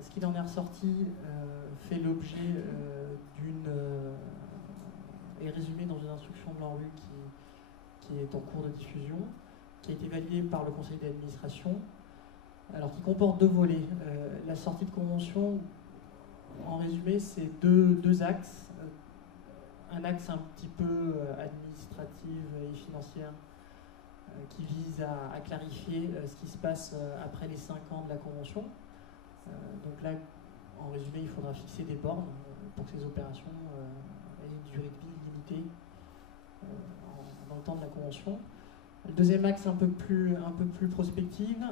ce qui en est ressorti fait l'objet est résumé dans une instruction de l'ANRU qui est en cours de diffusion, qui a été validée par le conseil d'administration, alors qui comporte deux volets. La sortie de convention, en résumé, c'est deux axes. Un axe un petit peu administratif et financier qui vise à clarifier ce qui se passe après les 5 ans de la convention. Donc là, en résumé, il faudra fixer des bornes pour que ces opérations aient une durée de vie limitée dans le temps de la convention. Le deuxième axe un peu plus prospective,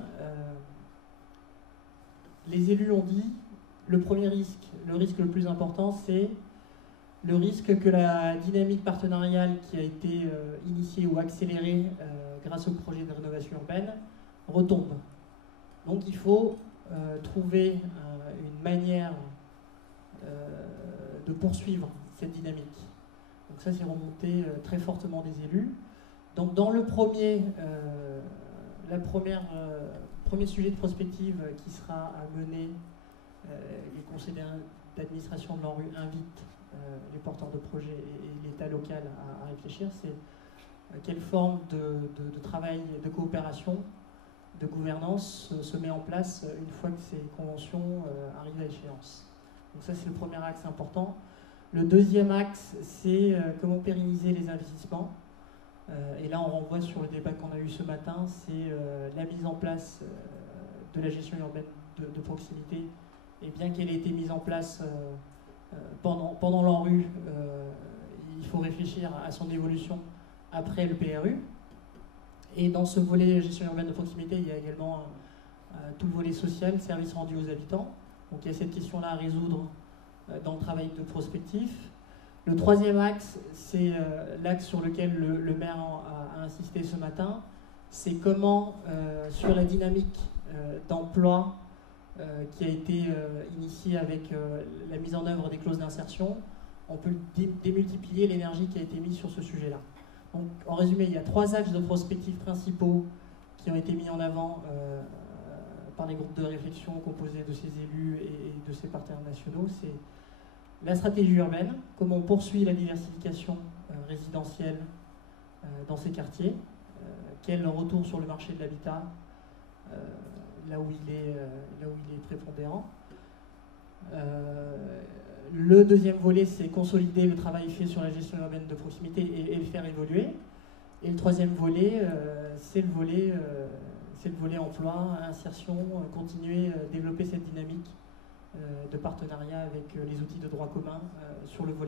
les élus ont dit le premier risque, le risque le plus important, c'est le risque que la dynamique partenariale qui a été initiée ou accélérée grâce au projet de rénovation urbaine retombe. Donc il faut trouver une manière de poursuivre cette dynamique. Donc ça, c'est remonté très fortement des élus. Donc dans le premier sujet de prospective qui sera à mener, les conseils d'administration de l'ANRU invitent les porteurs de projets et l'État local à réfléchir, c'est quelle forme de travail, de coopération, de gouvernance se met en place une fois que ces conventions arrivent à échéance. Donc ça, c'est le premier axe important. Le deuxième axe, c'est comment pérenniser les investissements. Et là, on renvoie sur le débat qu'on a eu ce matin, c'est la mise en place de la gestion urbaine de proximité. Et bien qu'elle ait été mise en place pendant l'ANRU, il faut réfléchir à son évolution après le PRU. Et dans ce volet gestion urbaine de proximité, il y a également tout le volet social, services rendus aux habitants. Donc il y a cette question-là à résoudre dans le travail de prospectif. Le troisième axe, c'est l'axe sur lequel le maire a insisté ce matin, c'est comment, sur la dynamique d'emploi qui a été initiée avec la mise en œuvre des clauses d'insertion, on peut démultiplier l'énergie qui a été mise sur ce sujet-là. Donc, en résumé, il y a 3 axes de prospective principaux qui ont été mis en avant par les groupes de réflexion composés de ces élus et de ces partenaires nationaux. C'est la stratégie urbaine, comment on poursuit la diversification résidentielle dans ces quartiers, quel retour sur le marché de l'habitat, là où il est prépondérant. Le deuxième volet, c'est consolider le travail fait sur la gestion urbaine de proximité et le faire évoluer. Et le troisième volet, c'est le volet emploi, insertion, continuer à développer cette dynamique de partenariat avec les outils de droit commun sur le volet.